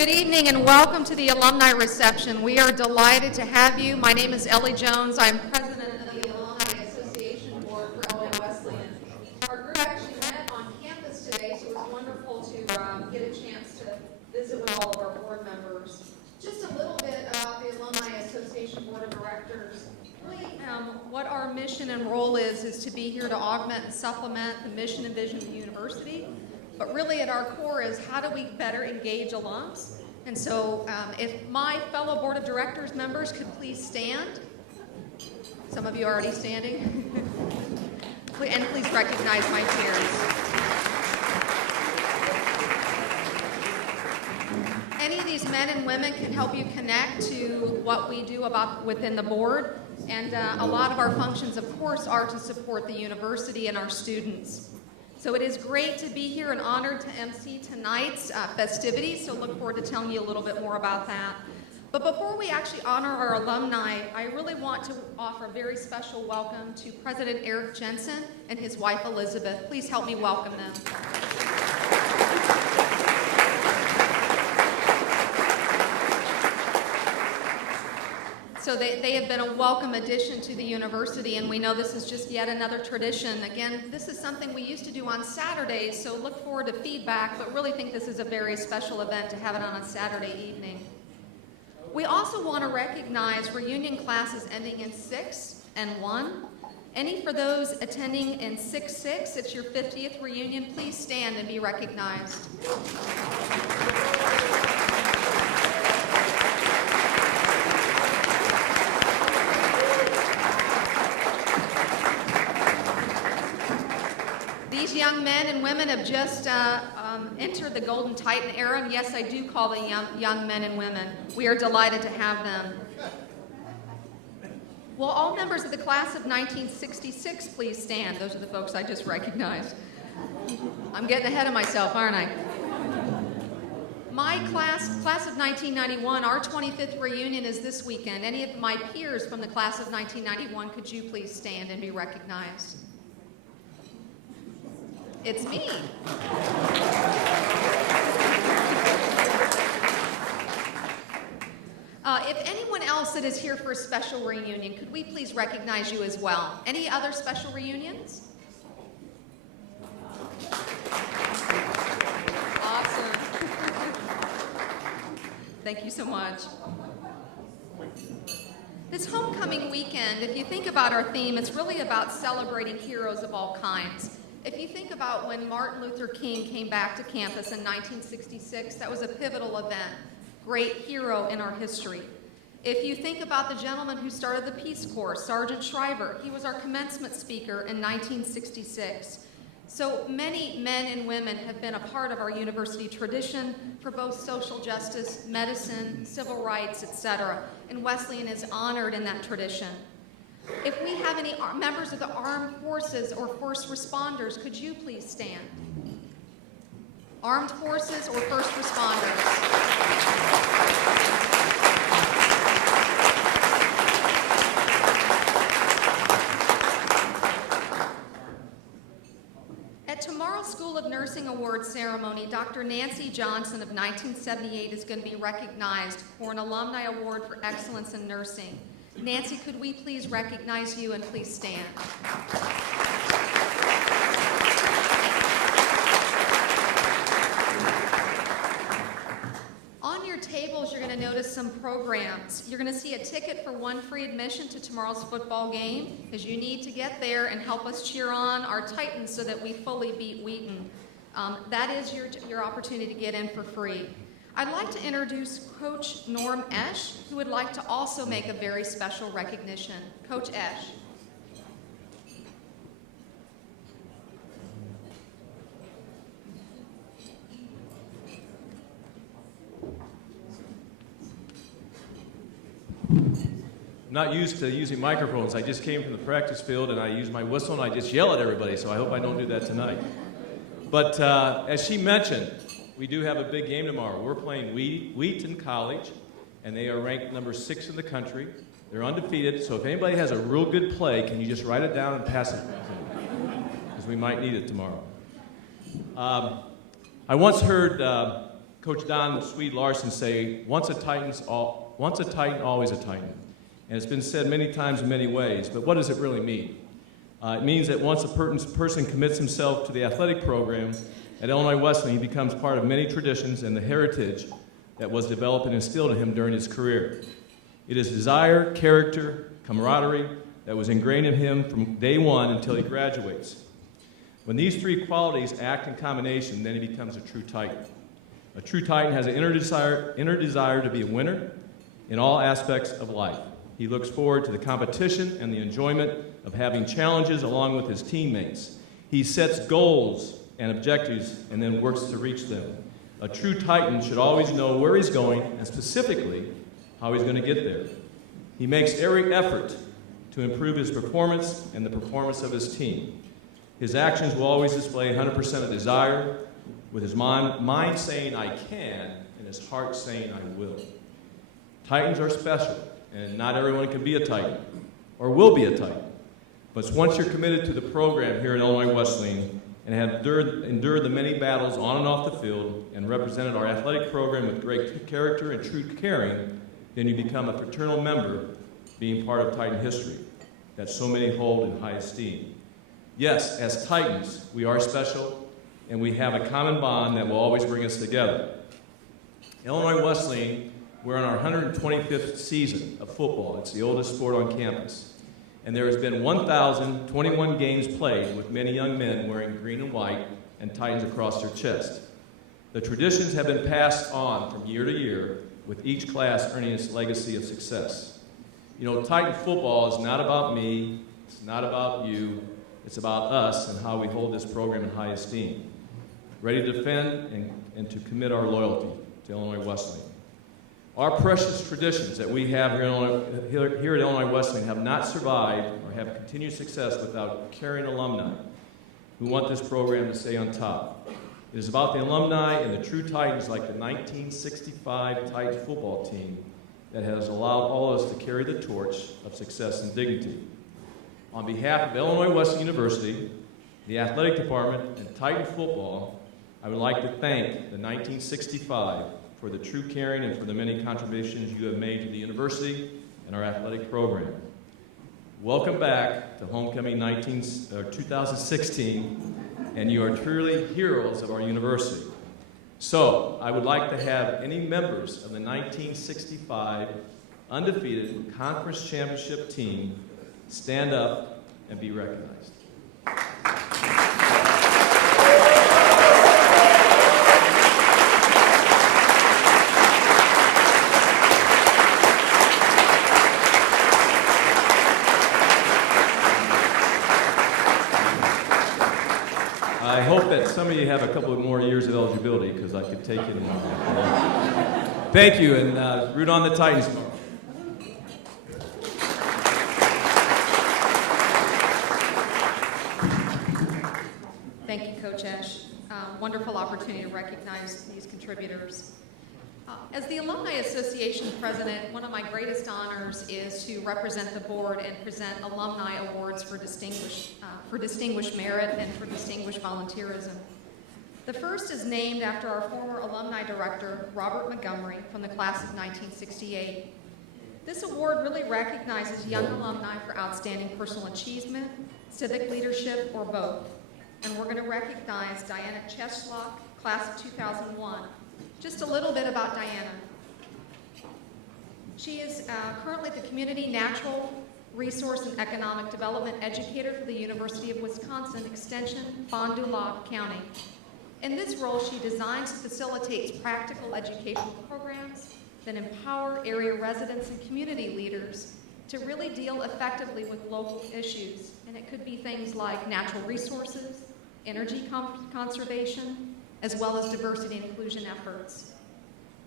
Good evening and welcome to the alumni reception. We are delighted to have you. My name is Ellie Jones. I'm president of the Alumni Association Board for Wesleyan. Our group actually met on campus today, so it was wonderful to get a chance to visit with all of our board members. Just a little bit about the Alumni Association Board of Directors. Really, what our mission and role is to be here to augment and supplement the mission and vision of the university. But really at our core is how do we better engage alums? And so if my fellow board of directors members could please stand. Some of you are already standing. And please recognize my peers. Any of these men and women can help you connect to what we do within the board. And a lot of our functions, of course, are to support the university and our students. So it is great to be here and honored to MC tonight's festivities, so look forward to telling you a little bit more about that. But before we actually honor our alumni, I really want to offer a very special welcome to President Eric Jensen and his wife Elizabeth. Please help me welcome them. So they have been a welcome addition to the university, and we know this is just yet another tradition. Again, this is something we used to do on Saturdays, so look forward to feedback, but really think this is a very special event to have it on a Saturday evening. We also want to recognize reunion classes ending in 6 and 1. Any for those attending in 6-6, it's your 50th reunion, please stand and be recognized. These young men and women have just entered the Golden Titan era, and yes, I do call them young men and women. We are delighted to have them. Will all members of the class of 1966 please stand? Those are the folks I just recognized. I'm getting ahead of myself, aren't I? My class of 1991, our 25th reunion is this weekend. Any of my peers from the class of 1991, could you please stand and be recognized? It's me. If anyone else that is here for a special reunion, could we please recognize you as well? Any other special reunions? Awesome. Thank you so much. This homecoming weekend, if you think about our theme, it's really about celebrating heroes of all kinds. If you think about when Martin Luther King came back to campus in 1966, that was a pivotal event, great hero in our history. If you think about the gentleman who started the Peace Corps, Sergeant Shriver, he was our commencement speaker in 1966. So many men and women have been a part of our university tradition for both social justice, medicine, civil rights, etc. And Wesleyan is honored in that tradition. If we have any members of the armed forces or first responders, could you please stand? Armed forces or first responders? At tomorrow's School of Nursing Awards ceremony, Dr. Nancy Johnson of 1978 is going to be recognized for an Alumni Award for Excellence in Nursing. Nancy, could we please recognize you and please stand? On your tables, you're going to notice some programs. You're going to see a ticket for one free admission to tomorrow's football game, because you need to get there and help us cheer on our Titans so that we fully beat Wheaton. That is your opportunity to get in for free. I'd like to introduce Coach Norm Esch, who would like to also make a very special recognition. Coach Esch. I'm not used to using microphones. I just came from the practice field and I use my whistle and I just yell at everybody, so I hope I don't do that tonight. But as she mentioned, we do have a big game tomorrow. We're playing Wheaton College, and they are ranked number 6 in the country. They're undefeated, so if anybody has a real good play, can you just write it down and pass it? Because we might need it tomorrow. I once heard Coach Don Swede Larson say, once a Titan, always a Titan. And it's been said many times in many ways, but what does it really mean? It means that once a person commits himself to the athletic program at Illinois Wesleyan, he becomes part of many traditions and the heritage that was developed and instilled in him during his career. It is desire, character, camaraderie that was ingrained in him from day one until he graduates. When these three qualities act in combination, then he becomes a true Titan. A true Titan has an inner desire to be a winner in all aspects of life. He looks forward to the competition and the enjoyment of having challenges along with his teammates. He sets goals and objectives and then works to reach them. A true Titan should always know where he's going and specifically how he's going to get there. He makes every effort to improve his performance and the performance of his team. His actions will always display 100% of desire, with his mind saying, I can, and his heart saying, I will. Titans are special, and not everyone can be a Titan, or will be a Titan. But once you're committed to the program here at Illinois Wesleyan, and have endured the many battles on and off the field, and represented our athletic program with great character and true caring, then you become a fraternal member, being part of Titan history that so many hold in high esteem. Yes, as Titans, we are special, and we have a common bond that will always bring us together. Illinois Wesleyan, we're in our 125th season of football. It's the oldest sport on campus. And there has been 1,021 games played with many young men wearing green and white and Titans across their chest. The traditions have been passed on from year to year, with each class earning its legacy of success. You know, Titan football is not about me, it's not about you, it's about us and how we hold this program in high esteem. Ready to defend and to commit our loyalty to Illinois Wesleyan. Our precious traditions that we have here at Illinois Wesleyan have not survived or have continued success without caring alumni who want this program to stay on top. It is about the alumni and the true Titans like the 1965 Titan football team that has allowed all of us to carry the torch of success and dignity. On behalf of Illinois Wesleyan University, the athletic department, and Titan football, I would like to thank the 1965 for the true caring and for the many contributions you have made to the university and our athletic program. Welcome back to Homecoming 2016, and you are truly heroes of our university. So, I would like to have any members of the 1965 undefeated conference championship team stand up and be recognized. I hope that some of you have a couple of more years of eligibility because I could take it. Thank you, and root on the Titans. Thank you, Coach Esch. Wonderful opportunity to recognize these contributors. As the Alumni Association president, one of my greatest honors is to represent the board and present alumni awards for distinguished merit and for distinguished volunteerism. The first is named after our former alumni director, Robert Montgomery, from the class of 1968. This award really recognizes young alumni for outstanding personal achievement, civic leadership, or both. And we're going to recognize Diana Cheslock, class of 2001. Just a little bit about Diana. She is currently the Community Natural Resource and Economic Development Educator for the University of Wisconsin Extension, Fond du Lac County. In this role, she designs and facilitates practical educational programs that empower area residents and community leaders to really deal effectively with local issues. And it could be things like natural resources, energy conservation, as well as diversity and inclusion efforts.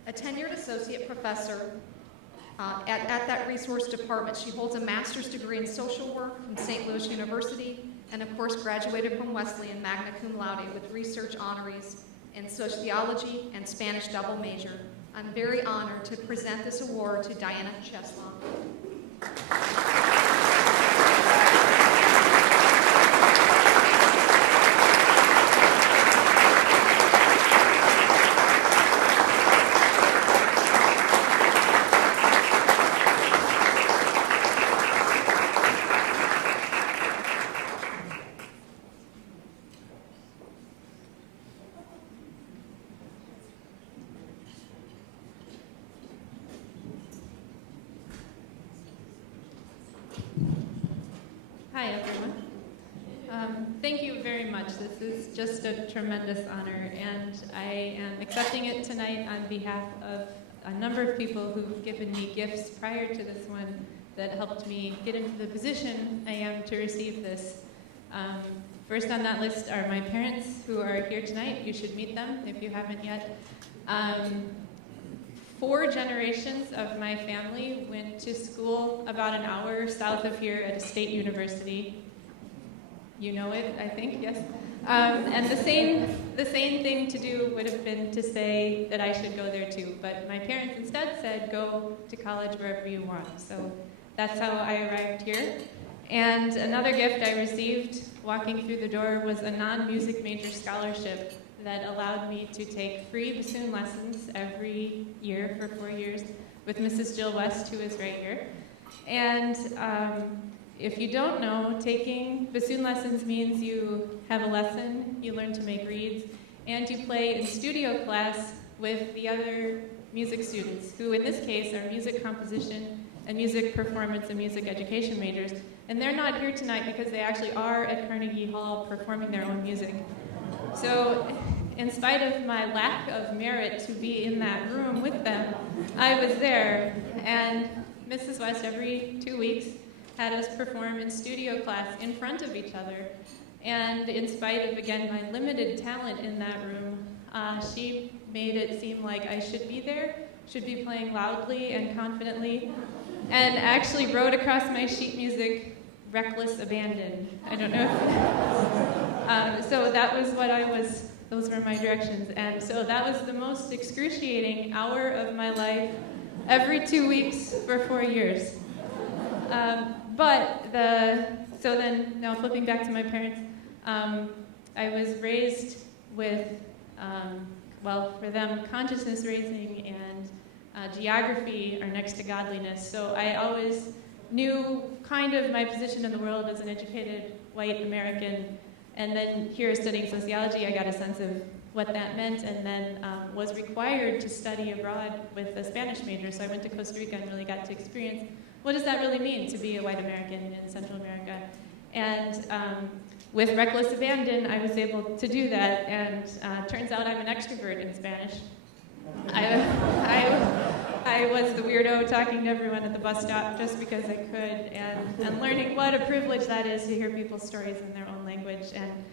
A tenured associate professor at that resource department, she holds a master's degree in social work from St. Louis University, and of course graduated from Wesleyan magna cum laude with research honorees in sociology and Spanish double major. I'm very honored to present this award to Diana Cheslock. Hi, everyone. Thank you very much. This is just a tremendous honor, and I am accepting it tonight on behalf of a number of people who've given me gifts prior to this one that helped me get into the position I am to receive this. First on that list are my parents, who are here tonight. You should meet them if you haven't yet. 4 generations of my family went to school about an hour south of here at a state university. You know it, I think, yes. And the same thing to do would have been to say that I should go there too. But my parents instead said, go to college wherever you want. So that's how I arrived here. And another gift I received walking through the door was a non-music major scholarship that allowed me to take free bassoon lessons every year for 4 years with Mrs. Jill West, who is right here. And if you don't know, taking bassoon lessons means you have a lesson, you learn to make reeds, and you play in studio class with the other music students, who in this case are music composition and music performance and music education majors. And they're not here tonight because they actually are at Carnegie Hall performing their own music. So in spite of my lack of merit to be in that room with them, I was there. And Mrs. West every 2 weeks had us perform in studio class in front of each other. And in spite of, again, my limited talent in that room, she made it seem like I should be there, should be playing loudly and confidently, and actually wrote across my sheet music, "Reckless Abandon." I don't know if... so that was what I was, those were my directions. And so that was the most excruciating hour of my life every 2 weeks for 4 years. So then, now flipping back to my parents, I was raised with, for them, consciousness raising and geography are next to godliness. So I always knew kind of my position in the world as an educated white American. And then here studying sociology, I got a sense of what that meant, and then was required to study abroad with a Spanish major. So I went to Costa Rica and really got to experience what does that really mean to be a white American in Central America. And with Reckless Abandon, I was able to do that, and turns out I'm an extrovert in Spanish. I was the weirdo talking to everyone at the bus stop just because I could, and learning what a privilege that is to hear people's stories in their own language. And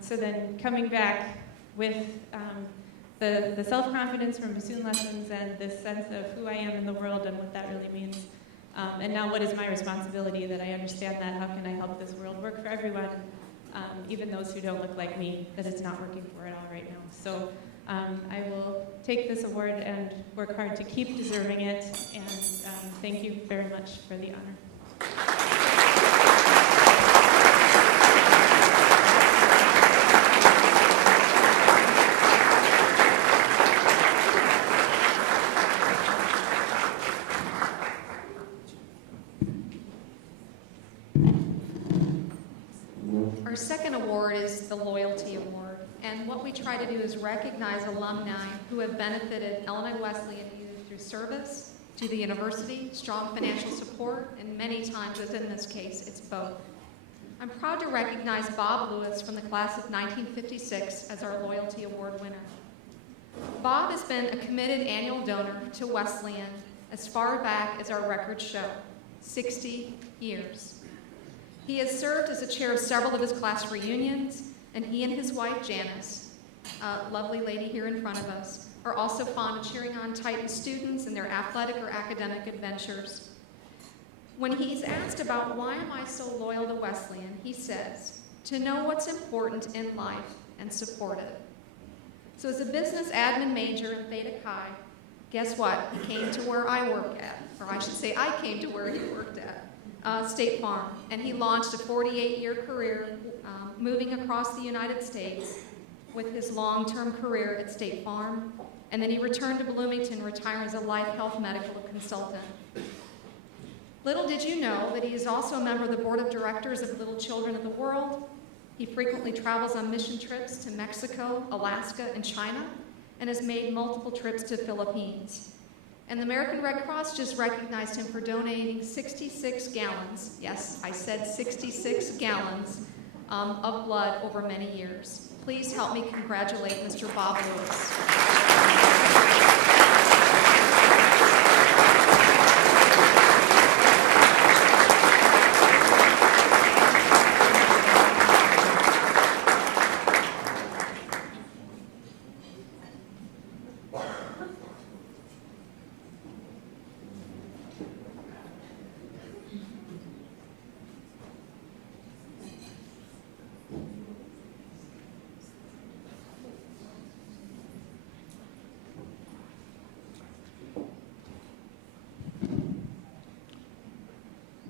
so then coming back with the self-confidence from bassoon lessons and this sense of who I am in the world and what that really means. And now what is my responsibility that I understand that? How can I help this world work for everyone, even those who don't look like me, that it's not working for it all right now. So I will take this award and work hard to keep deserving it, and thank you very much for the honor. Our second award is the Loyalty Award, and what we try to do is recognize alumni who have benefited Illinois Wesleyan either through service to the university, strong financial support, and many times, as in this case, it's both. I'm proud to recognize Bob Lewis from the class of 1956 as our Loyalty Award winner. Bob has been a committed annual donor to Wesleyan as far back as our records show, 60 years. He has served as the chair of several of his class reunions, and he and his wife, Janice, a lovely lady here in front of us, are also fond of cheering on Titan students in their athletic or academic adventures. When he's asked about why am I so loyal to Wesleyan, he says, to know what's important in life and support it. So as a business admin major in Theta Chi, guess what? He came to where I work at, or I should say I came to where he worked at. State Farm, and he launched a 48-year career moving across the United States with his long-term career at State Farm, and then he returned to Bloomington, retiring as a life health medical consultant. Little did you know that he is also a member of the board of directors of Little Children of the World. He frequently travels on mission trips to Mexico, Alaska, and China, and has made multiple trips to the Philippines. And the American Red Cross just recognized him for donating 66 gallons, yes, I said 66 gallons, of blood over many years. Please help me congratulate Mr. Bob Lewis.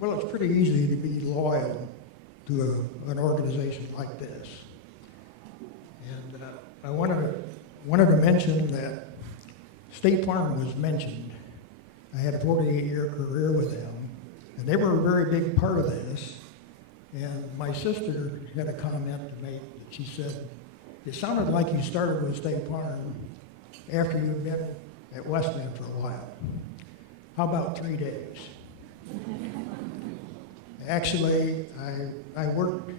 Well, it's pretty easy to be loyal to an organization like this. And I wanted to mention that State Farm was mentioned. I had a 48-year career with them, and they were a very big part of this. And my sister had a comment to make. She said, it sounded like you started with State Farm after you'd been at Wesleyan for a while. How about 3 days? Actually, I worked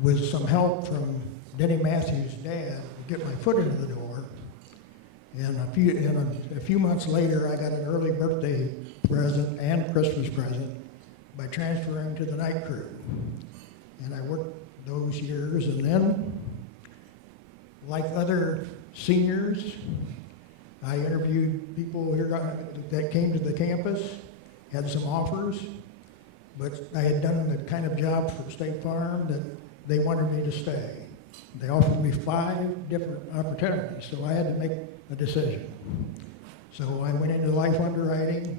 with some help from Denny Matthews' dad to get my foot into the door. And a few months later, I got an early birthday present and Christmas present by transferring to the night crew. And I worked those years, and then, like other seniors, I interviewed people here that came to the campus, had some offers, but I had done the kind of job for State Farm that they wanted me to stay. They offered me 5 different opportunities, so I had to make a decision. So I went into life underwriting,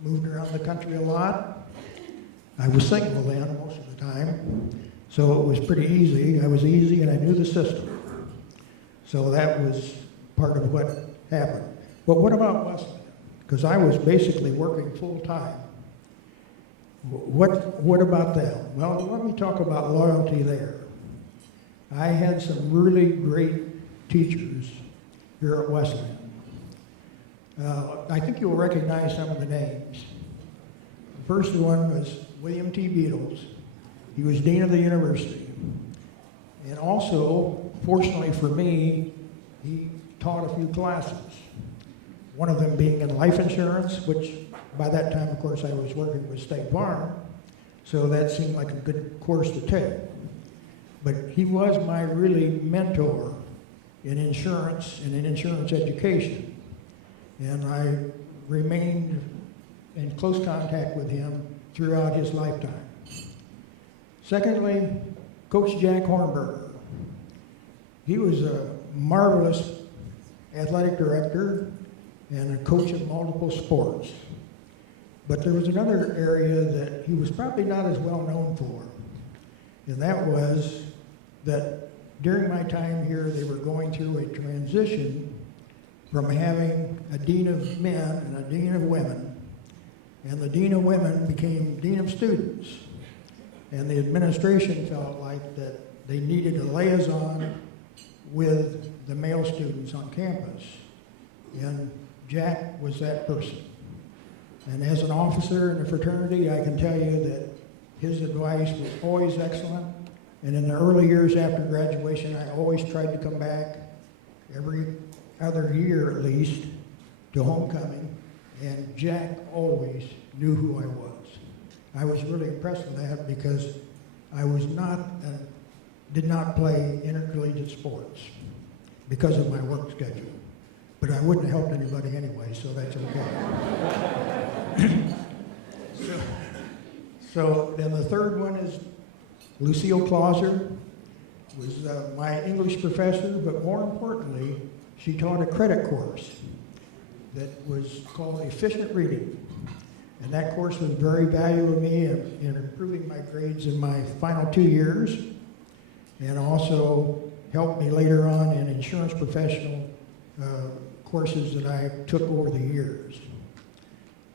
moved around the country a lot. I was single then most of the time, so it was pretty easy. I was easy and I knew the system. So that was part of what happened. But what about Wesleyan? Because I was basically working full time. What about them? Well, let me talk about loyalty there. I had some really great teachers here at Wesleyan. I think you'll recognize some of the names. The first one was William T. Beatles. He was dean of the university. And also, fortunately for me, he taught a few classes. One of them being in life insurance, which by that time, of course, I was working with State Farm, so that seemed like a good course to take. But he was my really mentor in insurance and in insurance education. And I remained in close contact with him throughout his lifetime. Secondly, Coach Jack Hornberger. He was a marvelous athletic director and a coach of multiple sports. But there was another area that he was probably not as well known for, and that was that during my time here, they were going through a transition from having a dean of men and a dean of women, and the dean of women became dean of students. And the administration felt like that they needed a liaison with the male students on campus, and Jack was that person. And as an officer in a fraternity, I can tell you that his advice was always excellent. And in the early years after graduation, I always tried to come back every other year at least to homecoming. And Jack always knew who I was. I was really impressed with that because I was did not play intercollegiate sports because of my work schedule. But I wouldn't have helped anybody anyway, so that's okay. So then the third one is Lucille Clauser, was my English professor, but more importantly, she taught a credit course that was called Efficient Reading. And that course was very valuable to me in improving my grades in my final 2 years, and also helped me later on in insurance professional courses that I took over the years.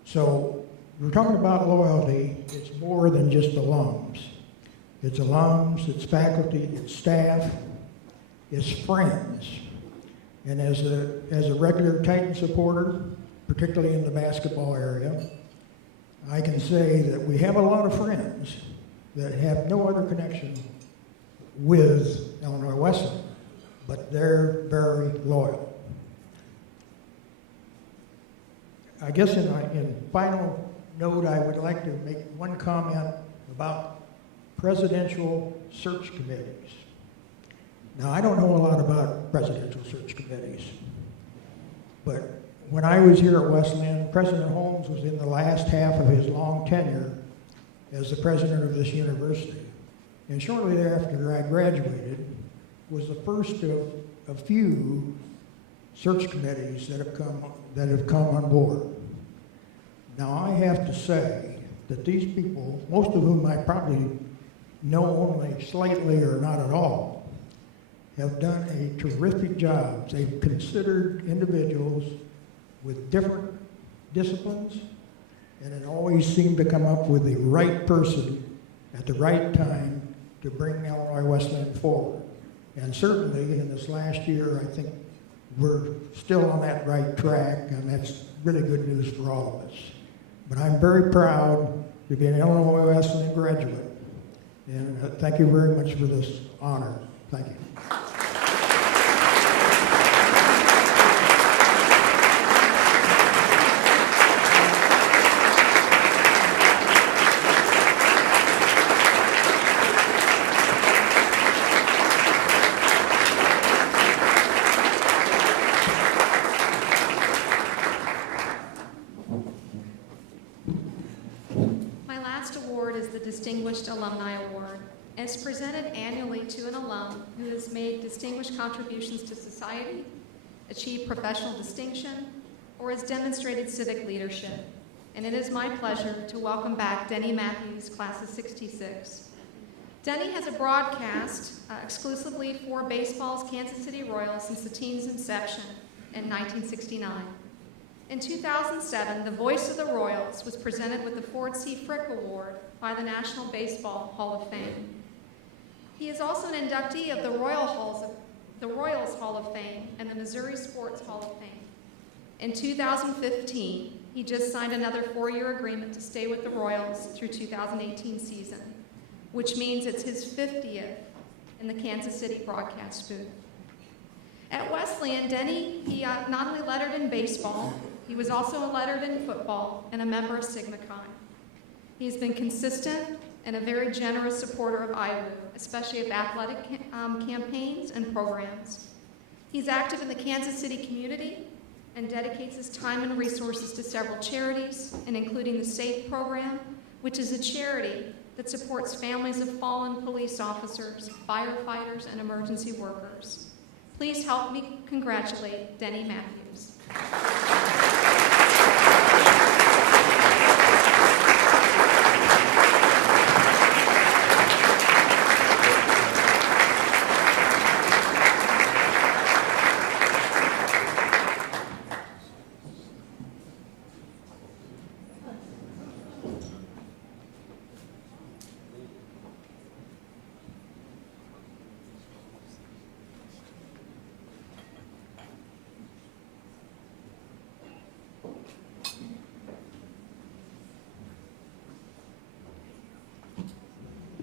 So we're talking about loyalty. It's more than just alums. It's alums, it's faculty, it's staff, it's friends. And as a regular Titan supporter, particularly in the basketball area. I can say that we have a lot of friends that have no other connection with Illinois Wesleyan, but they're very loyal. I guess in final note, I would like to make one comment about presidential search committees. Now, I don't know a lot about presidential search committees, but when I was here at Wesleyan, President Holmes was in the last half of his long tenure as the president of this university. And shortly thereafter I graduated, was the first of a few search committees that have come on board. Now, I have to say that these people, most of whom I probably know only slightly or not at all, have done a terrific job. They've considered individuals with different disciplines, and it always seemed to come up with the right person at the right time to bring Illinois Wesleyan forward. And certainly in this last year, I think we're still on that right track, and that's really good news for all of us. But I'm very proud to be an Illinois Wesleyan graduate, and thank you very much for this honor. Thank you. Distinguished Alumni Award, and is presented annually to an alum who has made distinguished contributions to society, achieved professional distinction, or has demonstrated civic leadership. And it is my pleasure to welcome back Denny Matthews, class of '66. Denny has a broadcast exclusively for baseball's Kansas City Royals since the team's inception in 1969. In 2007, the Voice of the Royals was presented with the Ford C. Frick Award by the National Baseball Hall of Fame. He is also an inductee of the Royals Hall of Fame and the Missouri Sports Hall of Fame. In 2015, he just signed another 4-year agreement to stay with the Royals through 2018 season, which means it's his 50th in the Kansas City broadcast booth. At Wesleyan, Denny, he not only lettered in baseball, he was also lettered in football and a member of Sigma Chi. He's been consistent and a very generous supporter of IWU, especially of athletic campaigns and programs. He's active in the Kansas City community and dedicates his time and resources to several charities, and including the SAFE program, which is a charity that supports families of fallen police officers, firefighters, and emergency workers. Please help me congratulate Denny Matthews.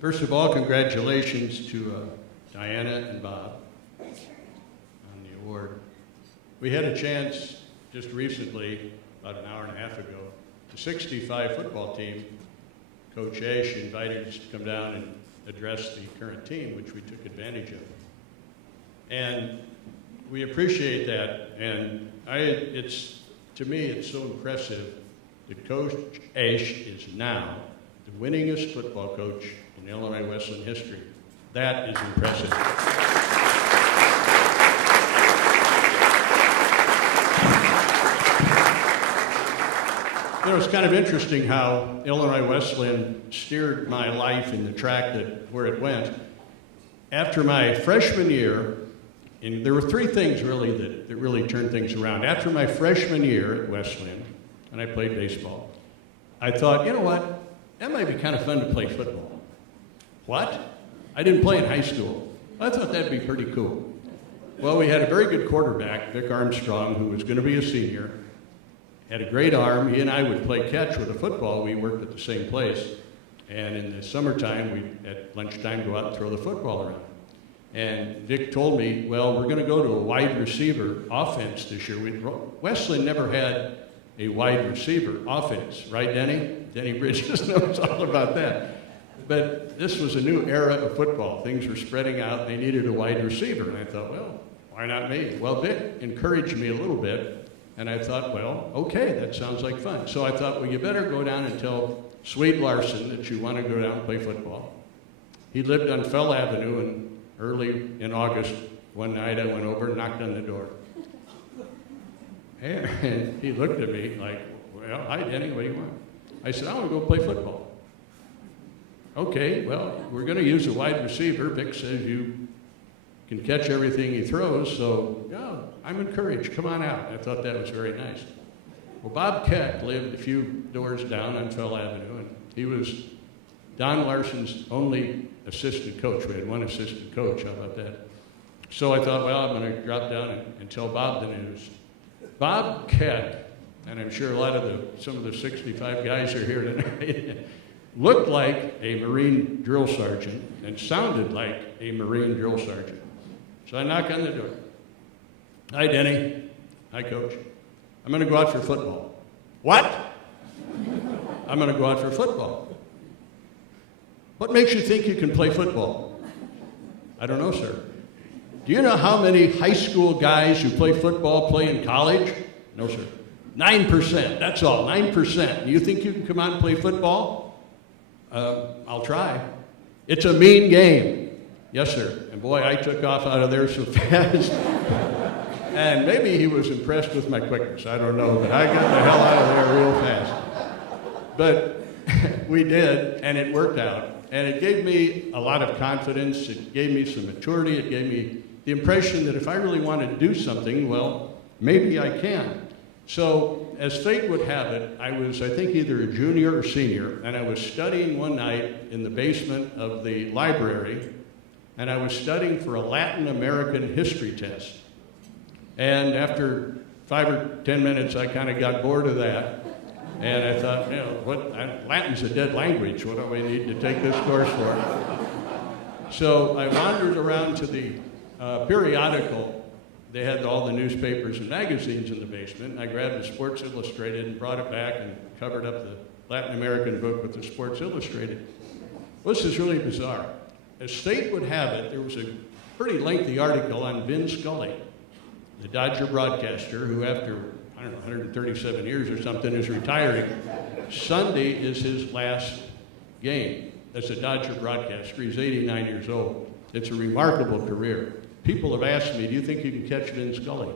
First of all, congratulations to Diana and Bob on the award. We had a chance just recently, about an hour and a half ago, the 65 football team, Coach Ash invited us to come down and address the current team, which we took advantage of. And we appreciate that, and to me, it's so impressive that Coach Ash is now the winningest football coach in Illinois Wesleyan history. That is impressive. You know, it's kind of interesting how Illinois Wesleyan steered my life in the track where it went. After my freshman year, and there were three things really that really turned things around. After my freshman year at Wesleyan, and I played baseball, I thought, you know what? That might be kind of fun to play football. What? I didn't play in high school. I thought that'd be pretty cool. Well, we had a very good quarterback, Vic Armstrong, who was going to be a senior, had a great arm. He and I would play catch with a football. We worked at the same place. And in the summertime, we'd at lunchtime go out and throw the football around. And Dick told me, well, we're going to go to a wide receiver offense this year. Wesleyan never had a wide receiver offense, right, Denny? Denny Bridges knows all about that. But this was a new era of football. Things were spreading out. They needed a wide receiver. And I thought, well, why not me? Well, Dick encouraged me a little bit. And I thought, well, okay, that sounds like fun. So I thought, well, you better go down and tell Swede Larson that you want to go down and play football. He lived on Fell Avenue, and early in August, one night I went over and knocked on the door. And he looked at me like, well, hi, Denny, what do you want? I said, I want to go play football. Okay, well, we're going to use a wide receiver. Vic says you can catch everything he throws, so yeah, I'm encouraged. Come on out. I thought that was very nice. Well, Bob Keck lived a few doors down on Fell Avenue, and he was Don Larson's only assistant coach. We had one assistant coach. How about that? So I thought, well, I'm going to drop down and tell Bob the news. Bob Keck, and I'm sure a lot of some of the 65 guys are here tonight, looked like a Marine drill sergeant and sounded like a Marine drill sergeant. So I knock on the door. Hi, Denny. Hi, Coach. I'm going to go out for football. What? I'm going to go out for football. What makes you think you can play football? I don't know, sir. Do you know how many high school guys who play football play in college? No, sir. 9%. That's all. 9%. Do you think you can come out and play football? I'll try. It's a mean game. Yes, sir. And boy, I took off out of there so fast. And maybe he was impressed with my quickness. I don't know, but I got the hell out of there real fast. But we did, and it worked out. And it gave me a lot of confidence. It gave me some maturity. It gave me the impression that if I really want to do something, well, maybe I can. So as fate would have it, I was, I think, either a junior or senior, and I was studying one night in the basement of the library, and I was studying for a Latin American history test. And after 5 or 10 minutes, I kind of got bored of that. And I thought, you know, Latin's a dead language. What do we need to take this course for? So I wandered around to the periodical. They had all the newspapers and magazines in the basement. I grabbed the Sports Illustrated and brought it back and covered up the Latin American book with the Sports Illustrated. Well, this is really bizarre. As fate would have it, there was a pretty lengthy article on Vin Scully, the Dodger broadcaster, who after, I don't know, 137 years or something is retiring. Sunday is his last game as a Dodger broadcaster. He's 89 years old. It's a remarkable career. People have asked me, do you think you can catch Vin Scully?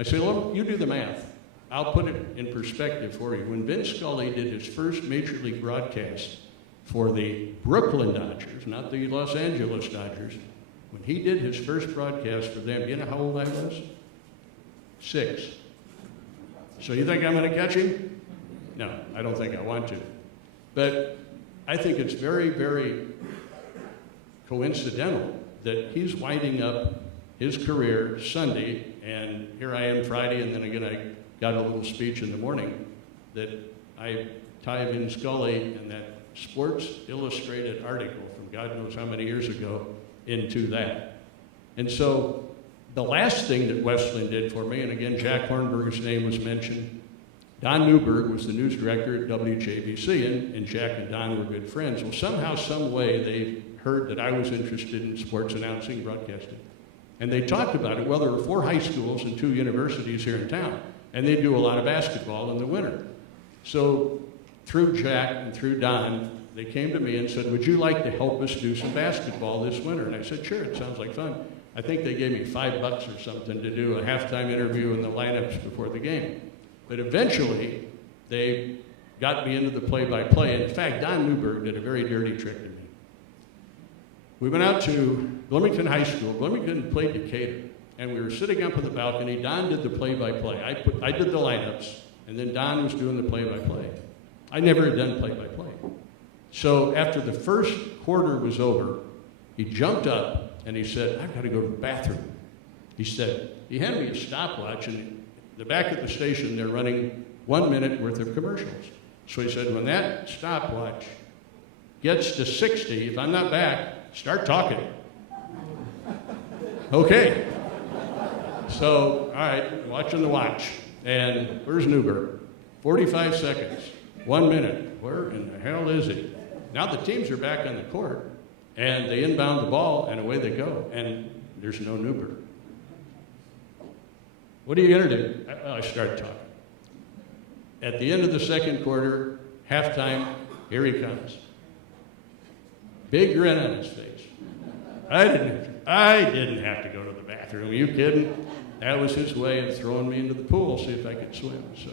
I say, well, you do the math. I'll put it in perspective for you. When Vin Scully did his first Major League broadcast for the Brooklyn Dodgers, not the Los Angeles Dodgers, when he did his first broadcast for them, you know how old I was? 6. So you think I'm going to catch him? No, I don't think I want to. But I think it's very, very coincidental that he's winding up his career Sunday, and here I am Friday, and then again I got a little speech in the morning that I tie Vin Scully and that Sports Illustrated article from God knows how many years ago into that. And so the last thing that Wesleyan did for me, and again Jack Hornberger's name was mentioned, Don Newberg was the news director at WJBC, and Jack and Don were good friends. Well, somehow, some way, they heard that I was interested in sports announcing, broadcasting. And they talked about it. Well, there were 4 high schools and 2 universities here in town, and they do a lot of basketball in the winter. So through Jack and through Don, they came to me and said, would you like to help us do some basketball this winter? And I said, sure, it sounds like fun. I think they gave me $5 or something to do a halftime interview in the lineups before the game. But eventually, they got me into the play-by-play. And in fact, Don Newberg did a very dirty trick to me. We went out to Bloomington High School. Bloomington played Decatur. And we were sitting up on the balcony. Don did the play-by-play. I did the lineups, and then Don was doing the play-by-play. I never had done play-by-play. So after the first quarter was over, he jumped up and he said, I've got to go to the bathroom. He said, he handed me a stopwatch, and the back of the station, they're running 1 minute worth of commercials. So he said, when that stopwatch gets to 60, if I'm not back, start talking. Okay. So, all right, watching the watch. And where's Newberg? 45 seconds, 1 minute. Where in the hell is he? Now the teams are back on the court, and they inbound the ball, and away they go. And there's no Newberg. What are you going to do? I started talking. At the end of the second quarter, halftime, here he comes. Big grin on his face. I didn't have to go to the bathroom. Are you kidding? That was his way of throwing me into the pool, see if I could swim. So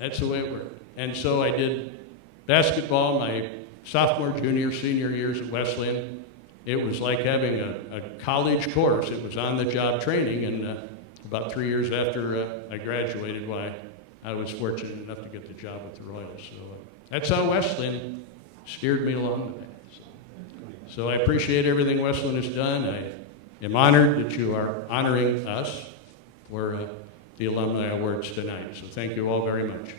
that's the way it worked. And so I did basketball my sophomore, junior, senior years at Wesleyan. It was like having a college course. It was on-the-job training, and about 3 years after I graduated, why I was fortunate enough to get the job with the Royals. So that's how Wesleyan steered me along the path. So I appreciate everything Wesleyan has done. I am honored that you are honoring us for the Alumni Awards tonight. So thank you all very much.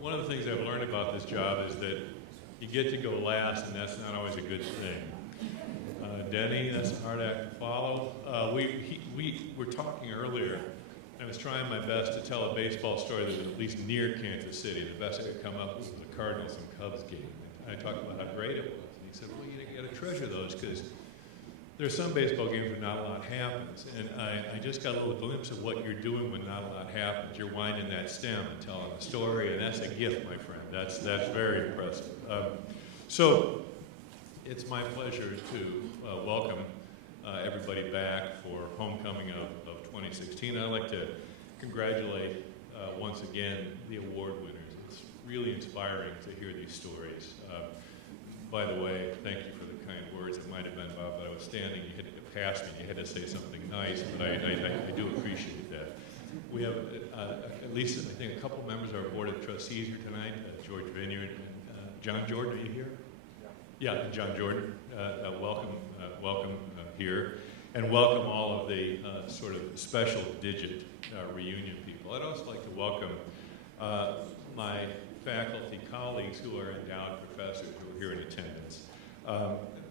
One of the things I've learned about this job is that you get to go last, and that's not always a good thing. Denny, that's a hard act to follow. We were talking earlier. I was trying my best to tell a baseball story that was at least near Kansas City. The best I could come up with was a Cardinals and Cubs game. And I talked about how great it was. And he said, well, you got to treasure those because there's some baseball games where not a lot happens. And I just got a little glimpse of what you're doing when not a lot happens. You're winding that stem and telling a story, and that's a gift, my friend. That's very impressive. So it's my pleasure to welcome everybody back for homecoming of 2016. I'd like to congratulate once again the award winners. It's really inspiring to hear these stories. By the way, thank you for the kind words. It might have been Bob, but I was standing, you had to pass me, you had to say something nice, but I do appreciate that. We have at least, I think, a couple members of our Board of Trustees here tonight, George Vineyard, John Jordan, are you here? Yeah, John Jordan, welcome here, and welcome all of the sort of special digit reunion people. I'd also like to welcome my faculty colleagues who are endowed professors who are here in attendance.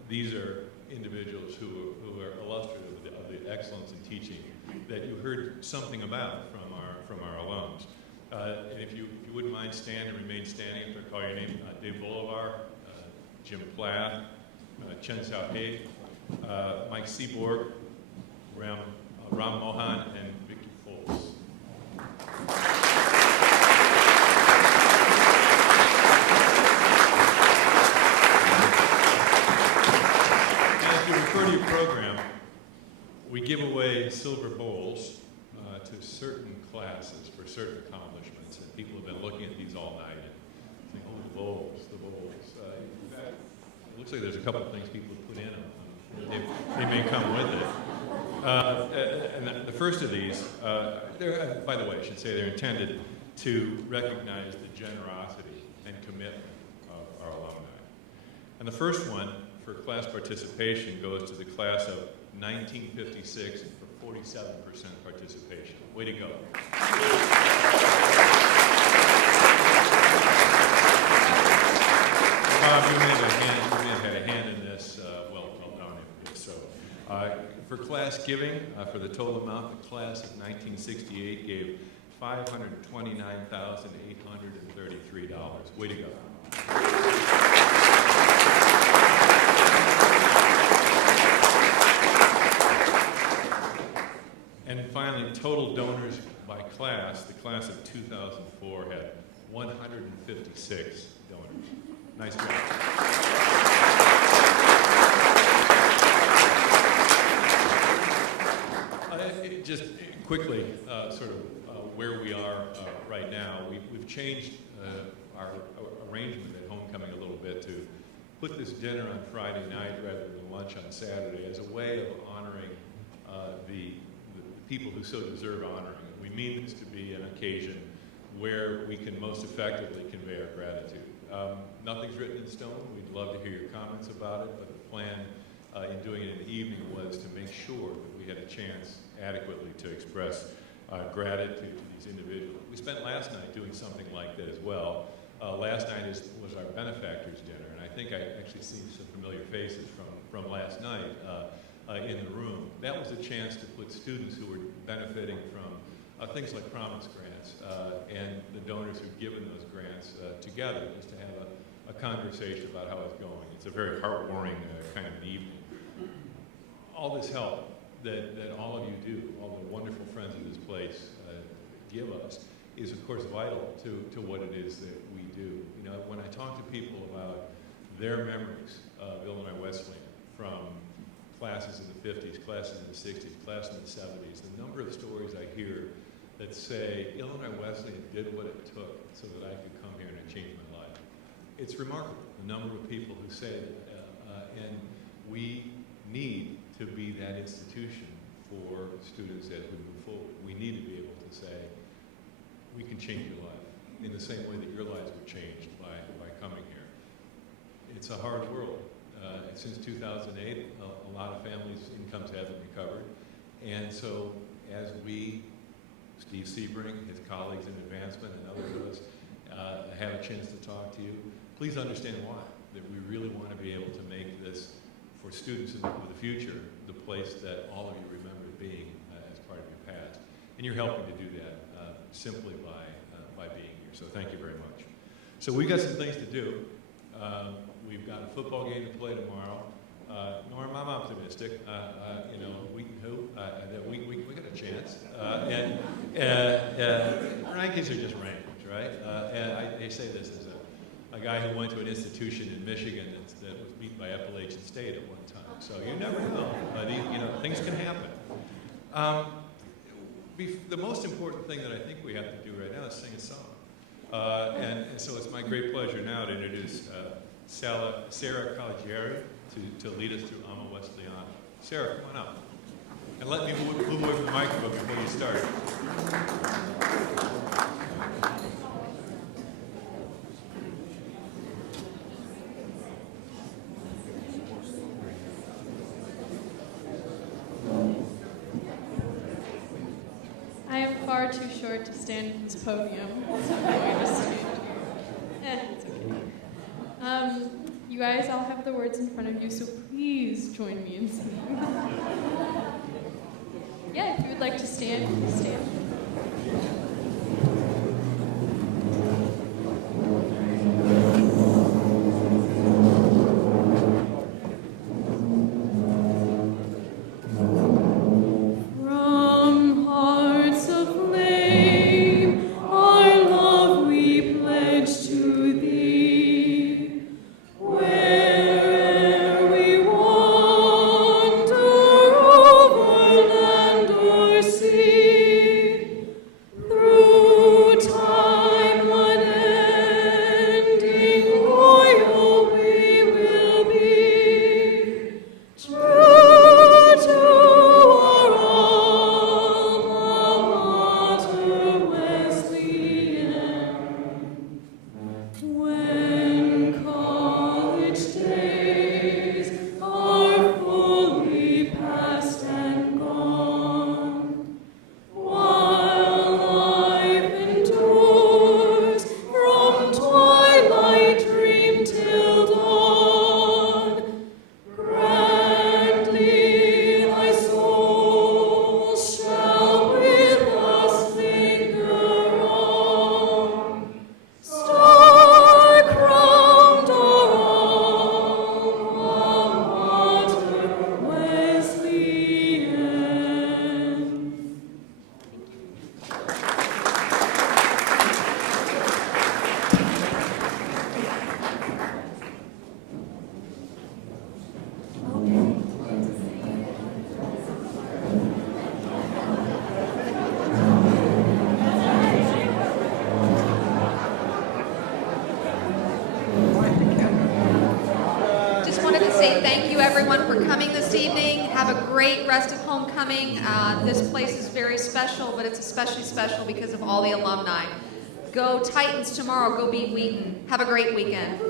These are individuals who are illustrative of the excellence in teaching that you heard something about from our alums. And if you wouldn't mind remain standing after I call your name, Dave Bolivar, Jim Plath, Chen Xiaopei, Mike Seaborg, Ram Mohan, and Vicky Foles. As you refer to your program, we give away silver bowls to certain classes for certain accomplishments. And people have been looking at these all night and saying, oh, the bowls. In fact, it looks like there's a couple of things people have put in them. They may come with it. And the first of these, by the way, I should say they're intended to recognize the generosity and commitment of our alumni. And the first one for class participation goes to the class of 1956 for 47% participation. Way to go. Bob, you may have had a hand in this. Well done in this. So, for class giving, for the total amount, the class of 1968 gave $529,833. Way to go. And finally, total donors by class, the class of 2004 had 156 donors. Nice job. Just quickly, sort of where we are right now, we've changed our arrangement at homecoming a little bit to put this dinner on Friday night rather than lunch on Saturday as a way of honoring the people who so deserve honoring. We mean this to be an occasion where we can most effectively convey our gratitude. Nothing's written in stone. We'd love to hear your comments about it, but the plan in doing it in the evening was to make sure that we had a chance adequately to express gratitude to these individuals. We spent last night doing something like that as well. Last night was our benefactors dinner, and I think I actually see some familiar faces from last night in the room. That was a chance to put students who were benefiting from things like promise grants and the donors who've given those grants together, just to have a conversation about how it's going. It's a very heartwarming kind of an evening. All this help that all of you do, all the wonderful friends of this place give us, is of course vital to what it is that we do. You know, when I talk to people about their memories of Illinois Wesleyan, from classes in the 50s, classes in the 60s, classes in the 70s, the number of stories I hear that say Illinois Wesleyan did what it took so that I could come here and it changed my life. It's remarkable, the number of people who say that, and we need to be that institution for students as we move forward. We need to be able to say, we can change your life in the same way that your lives were changed by coming here. It's a hard world. Since 2008, a lot of families' incomes haven't recovered. And so as we, Steve Sebring, his colleagues in advancement, and others of us have a chance to talk to you, please understand why. That we really want to be able to make this, for students in the future, the place that all of you remember being as part of your past. And you're helping to do that simply by being here. So thank you very much. So we've got some things to do. We've got a football game to play tomorrow. Norm, I'm optimistic. You know, we got a chance. And rankings are just rankings, right? And I say this as a guy who went to an institution in Michigan that was beaten by Appalachian State at one time. So you never know, but you know, things can happen. The most important thing that I think we have to do right now is sing a song. And so it's my great pleasure now to introduce Sarah Caligieri to lead us through Alma Wesleyan. Sarah, come on up. And let me move away from the microphone before you start. I am far too short to stand in this podium, so I'm going to stand here. It's okay. You guys all have the words in front of you, so please join me in singing. Yeah, if you would like to stand, stand. Through you everyone for coming this evening. Have a great rest of homecoming. This place is very special, but it's especially special because of all the alumni. Go Titans tomorrow. Go beat Wheaton. Have a great weekend.